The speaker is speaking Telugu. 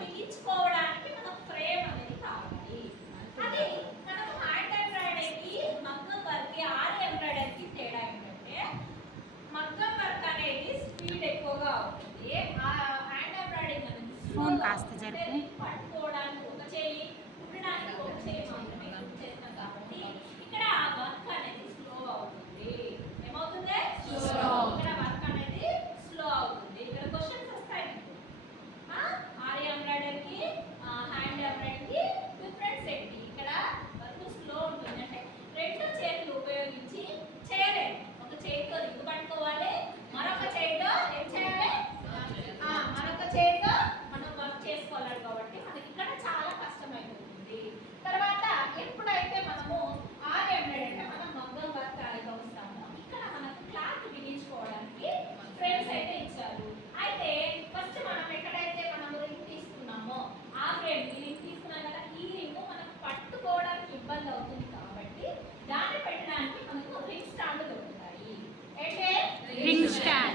బిగించుకోవడానికి మనకు ఫ్రేమ్ అనేది కావాలి. అది మనం హ్యాండ్ ఎంబ్రాయిడరీకి మగ్గం వర్క్కి ఆరి ఎంబ్రాయిడరీకి తేడా ఏంటంటే మగ్గం వర్క్ అనేది స్పీడ్ ఎక్కువగా ఉంటుంది. ఆ హ్యాండ్ ఎంబ్రాయిడరీ అనేది ఫోన్ కాస్త జరుపు. పట్టుకోవడానికి ఒక చేయి, కుట్టడానికి ఒక చేయి మాత్రమే యూజ్ చేస్తాం కాబట్టి ఇక్కడ వర్క్ అనేది స్లో అవుతుంది. ఏమవుతుంది? స్లో. ఇక్కడ వర్క్ అనేది స్లో అవుతుంది. ఇక్కడ క్వశ్చన్స్ వస్తాయి మీకు. ఆరి ఎంబ్రాయిడరీకి హ్యాండ్ ఎంబ్రాయిడరీకి డిఫరెన్స్ ఏంటి? ఇక్కడ వర్క్ స్లో ఉంటుంది అంటే రెండు చేతులు ఉపయోగించి చేయలేము. ఒక చేతితో రింగ్ పట్టుకోవాలి, మరొక చేతితో ఏం చేయాలి? మరొక చేతితో మనం వర్క్ చేసుకోవాలి కాబట్టి మనకి ఇక్కడ చాలా కష్టమైపోతుంది. తర్వాత ఎప్పుడైతే మనము ఆరి ఎంబ్రాయిడరీ అంటే మనం మగ్గం వర్క్ అయితే వస్తామో ఇక్కడ మనకు క్లాత్ బిగించుకోవడానికి ఫ్రేమ్స్ అయితే ఇచ్చారు. అయితే ఫస్ట్ మనం ఎక్కడైతే మనం రింగ్ తీసుకున్నామో ఆ ఫ్రేమ్ రింగ్ తీసుకున్నాం కదా, ఈ రింగ్ మనకు పట్టుకోవడానికి ఇబ్బంది అవుతుంది కాబట్టి దాన్ని పెట్టడానికి మనకు రింగ్ స్టాండ్ దొరుకుతాయి. అంటే రింగ్ స్టాండ్